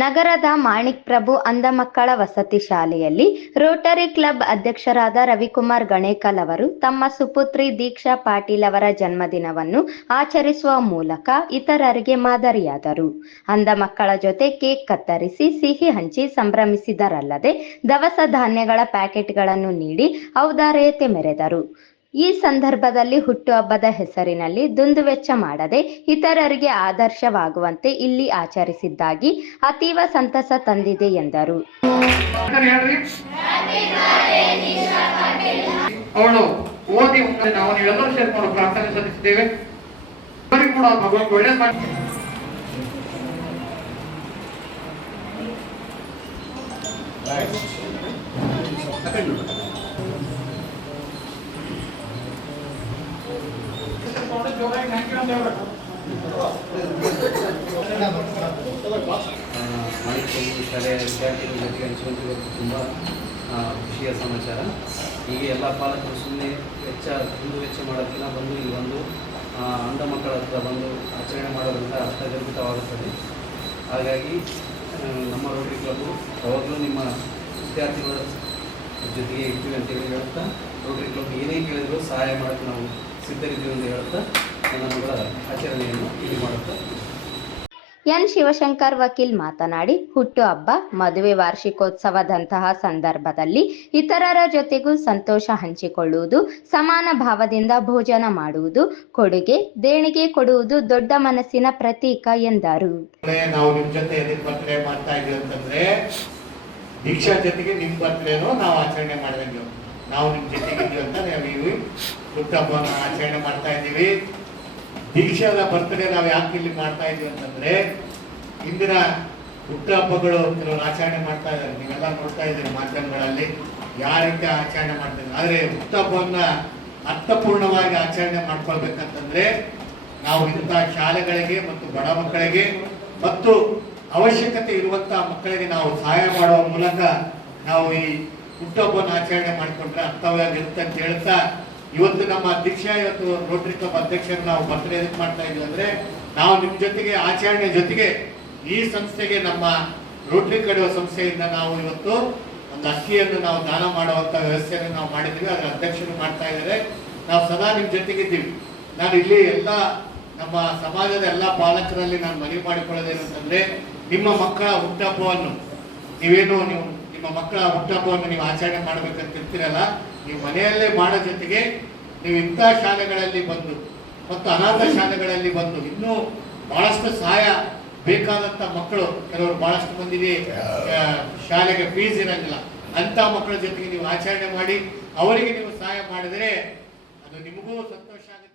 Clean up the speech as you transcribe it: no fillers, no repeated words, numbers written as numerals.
ನಗರದ ಮಾಣಿಕ್ ಪ್ರಭು ಅಂಧ ಮಕ್ಕಳ ವಸತಿ ಶಾಲೆಯಲ್ಲಿ ರೋಟರಿ ಕ್ಲಬ್ ಅಧ್ಯಕ್ಷರಾದ ರವಿಕುಮಾರ್ ಗಣೇಕಲ್ ಅವರು ತಮ್ಮ ಸುಪುತ್ರಿ ದೀಕ್ಷಾ ಪಾಟೀಲ್ ಅವರ ಜನ್ಮದಿನವನ್ನು ಆಚರಿಸುವ ಮೂಲಕ ಇತರರಿಗೆ ಮಾದರಿಯಾದರು. ಅಂಧ ಮಕ್ಕಳ ಜೊತೆ ಕೇಕ್ ಕತ್ತರಿಸಿ ಸಿಹಿ ಹಂಚಿ ಸಂಭ್ರಮಿಸಿದರಲ್ಲದೆ ದವಸ ಧಾನ್ಯಗಳ ಪ್ಯಾಕೆಟ್ಗಳನ್ನು ನೀಡಿ ಔದಾರ್ಯತೆ ಮೆರೆದರು. ಈ ಸಂದರ್ಭದಲ್ಲಿ ಹುಟ್ಟುಹಬ್ಬದ ಹೆಸರಿನಲ್ಲಿ ದುಂದುವೆಚ್ಚ ಮಾಡದೆ ಇತರರಿಗೆ ಆದರ್ಶವಾಗುವಂತೆ ಇಲ್ಲಿ ಆಚರಿಸಿದ್ದಾಗಿ ಅತೀವ ಸಂತಸ ತಂದಿದೆ ಎಂದರು. ಅವಳು ಓದಿ ನಾವು ನೀವೆಲ್ಲರೂ ಸೇರ್ಕೊಂಡು ಪ್ರಾರ್ಥನೆ ಸಲ್ಲಿಸಿದ್ದೇವೆ. ಕೂಡ ಭಗವಂತ ಒಳ್ಳೆಯ ಶಾಲೆಯ ವಿದ್ಯಾರ್ಥಿಗಳ ಜೊತೆಗೆ ಹಂಚಿಕೊಂಡಿರುವುದು ತುಂಬ ಖುಷಿಯ ಸಮಾಚಾರ. ಹೀಗೆ ಎಲ್ಲ ಪಾಲಕರು ಸುಮ್ಮನೆ ವೆಚ್ಚ ಮಾಡೋದಕ್ಕಿಂತ ಬಂದು ಇಲ್ಲಿ ಬಂದು ಅಂಧ ಮಕ್ಕಳ ಹತ್ರ ಬಂದು ಆಚರಣೆ ಮಾಡೋದ್ರಿಂದ ಅರ್ಥಗರ್ಭಿತವಾಗುತ್ತದೆ. ಹಾಗಾಗಿ ನಮ್ಮ ರೋಟರಿ ಕ್ಲಬ್ಬು ಯಾವಾಗಲೂ ನಿಮ್ಮ ವಿದ್ಯಾರ್ಥಿಗಳ ಜೊತೆಗೆ ಇರ್ತೀವಿ ಅಂತೇಳಿ ಹೇಳುತ್ತಾ, ರೋಟರಿ ಕ್ಲಬ್ ಏನೇ ಕೇಳಿದ್ರು ಸಹಾಯ ಮಾಡೋಕ್ಕೆ ನಾವು ಸಿದ್ಧರಿದ್ದೀವಿ ಅಂತ ಹೇಳುತ್ತಾ ನನ್ನ ಮಗಳ ಆಚರಣೆಯನ್ನು ಇಲ್ಲಿ ಮಾಡುತ್ತಾ ಎನ್ ಶಿವಶಂಕರ್ ವಕೀಲ್ ಮಾತನಾಡಿ, ಹುಟ್ಟುಹಬ್ಬ, ಮದುವೆ ವಾರ್ಷಿಕೋತ್ಸವದಂತಹ ಸಂದರ್ಭದಲ್ಲಿ ಇತರರ ಜೊತೆಗೂ ಸಂತೋಷ ಹಂಚಿಕೊಳ್ಳುವುದು, ಸಮಾನ ಭಾವದಿಂದ ಭೋಜನ ಮಾಡುವುದು, ಕೊಡುಗೆ ದೇಣಿಗೆ ಕೊಡುವುದು ದೊಡ್ಡ ಮನಸ್ಸಿನ ಪ್ರತೀಕ ಎಂದರು. ನಾವು ನಿಮ್ಮ ಜೊತೆ ಬರ್ತ್ಡೇ ಮಾಡ್ತಾ ಇದೀವಿ ಅಂತಂದ್ರೆ ದೀಕ್ಷಾ ಜೊತೆಗೆ ನಿಮ್ಮ ಬರ್ತ್ಡೇನು ನಾವು ಆಚರಣೆ ಮಾಡಿದಂಗೆ ನಾವು ನಿಮ್ಮ ಜೊತೆಗೆ ಇದೀವಿ ಅಂತ ನಾವು ಹುಟ್ಟುಹಬ್ಬನ ಆಚರಣೆ ಮಾಡ್ತಾ ಇದ್ದೀವಿ. ದೀಕ್ಷಾದ ಬರ್ತ್ಡೇ ನಾವು ಯಾಕೆ ಇಲ್ಲಿ ಮಾಡ್ತಾ ಇದೀವಿ ಅಂತಂದ್ರೆ, ಇಂದಿನ ಹುಟ್ಟುಹಬ್ಬಗಳು ಕೆಲವರು ಆಚರಣೆ ಮಾಡ್ತಾ ಇದ್ದಾರೆ. ನೀವೆಲ್ಲ ನೋಡ್ತಾ ಇದ್ದೀರಿ ಮಾಧ್ಯಮಗಳಲ್ಲಿ ಯಾವ ರೀತಿ ಆಚರಣೆ ಮಾಡ್ತಾರೆ. ಆದರೆ ಹುಟ್ಟುಹಬ್ಬವನ್ನ ಅರ್ಥಪೂರ್ಣವಾಗಿ ಆಚರಣೆ ಮಾಡ್ಕೊಳ್ಬೇಕಂತಂದ್ರೆ ನಾವು ಇಂಥ ಶಾಲೆಗಳಿಗೆ ಮತ್ತು ಬಡ ಮಕ್ಕಳಿಗೆ ಮತ್ತು ಅವಶ್ಯಕತೆ ಇರುವಂತಹ ಮಕ್ಕಳಿಗೆ ನಾವು ಸಹಾಯ ಮಾಡುವ ಮೂಲಕ ನಾವು ಈ ಹುಟ್ಟುಹಬ್ಬವನ್ನು ಆಚರಣೆ ಮಾಡಿಕೊಂಡ್ರೆ ಅರ್ಥವಾಗಿರುತ್ತೆ ಅಂತ ಹೇಳ್ತಾ, ಇವತ್ತು ನಮ್ಮ ದೀಕ್ಷಾ ಇವತ್ತು ರೋಟರಿ ಕ್ಲಬ್ ಅಧ್ಯಕ್ಷರು ನಾವು ಬರ್ತ್ಡೇ ಎದಕ್ಕೆ ಮಾಡ್ತಾ ಇದ್ವಿ ಅಂದ್ರೆ, ನಾವು ನಿಮ್ಮ ಜೊತೆಗೆ ಆಚರಣೆ ಜೊತೆಗೆ ಈ ಸಂಸ್ಥೆಗೆ ನಮ್ಮ ರೋಟರಿ ಕಡೆಯುವ ಸಂಸ್ಥೆಯಿಂದ ನಾವು ಇವತ್ತು ಒಂದು ಅಕ್ಕಿಯನ್ನು ನಾವು ದಾನ ಮಾಡುವಂತ ವ್ಯವಸ್ಥೆಯನ್ನು ನಾವು ಮಾಡಿದ್ವಿ. ಅದರ ಅಧ್ಯಕ್ಷರು ಮಾಡ್ತಾ ಇದ್ದಾರೆ. ನಾವು ಸದಾ ನಿಮ್ಮ ಜೊತೆಗಿದ್ದೀವಿ. ನಾನು ಇಲ್ಲಿ ಎಲ್ಲ ನಮ್ಮ ಸಮಾಜದ ಎಲ್ಲ ಪಾಲಕರಲ್ಲಿ ನಾನು ಮನವಿ ಮಾಡಿಕೊಳ್ಳೋದೇನು ಅಂತಂದ್ರೆ, ನಿಮ್ಮ ಮಕ್ಕಳ ಹುಟ್ಟುಹಬ್ಬವನ್ನು ನೀವು ನಿಮ್ಮ ಮಕ್ಕಳ ಹುಟ್ಟುಹಬ್ಬವನ್ನು ನೀವು ಆಚರಣೆ ಮಾಡ್ಬೇಕಂತ ಇರ್ತೀರಲ್ಲ, ನೀವು ಮನೆಯಲ್ಲೇ ಮಾಡೋ ಜೊತೆಗೆ ನೀವು ಇಂಥ ಶಾಲೆಗಳಲ್ಲಿ ಬಂದು ಮತ್ತು ಅನಾಥ ಶಾಲೆಗಳಲ್ಲಿ ಬಂದು ಇನ್ನೂ ಬಹಳಷ್ಟು ಸಹಾಯ ಬೇಕಾದಂತ ಮಕ್ಕಳು, ಕೆಲವರು ಬಹಳಷ್ಟು ಮಂದಿಗೆ ಶಾಲೆಗೆ ಫೀಸ್ ಇರಂಗಿಲ್ಲ, ಅಂತ ಮಕ್ಕಳ ಜೊತೆಗೆ ನೀವು ಆಚರಣೆ ಮಾಡಿ ಅವರಿಗೆ ನೀವು ಸಹಾಯ ಮಾಡಿದರೆ ಅದು ನಿಮಗೂ ಸಂತೋಷ.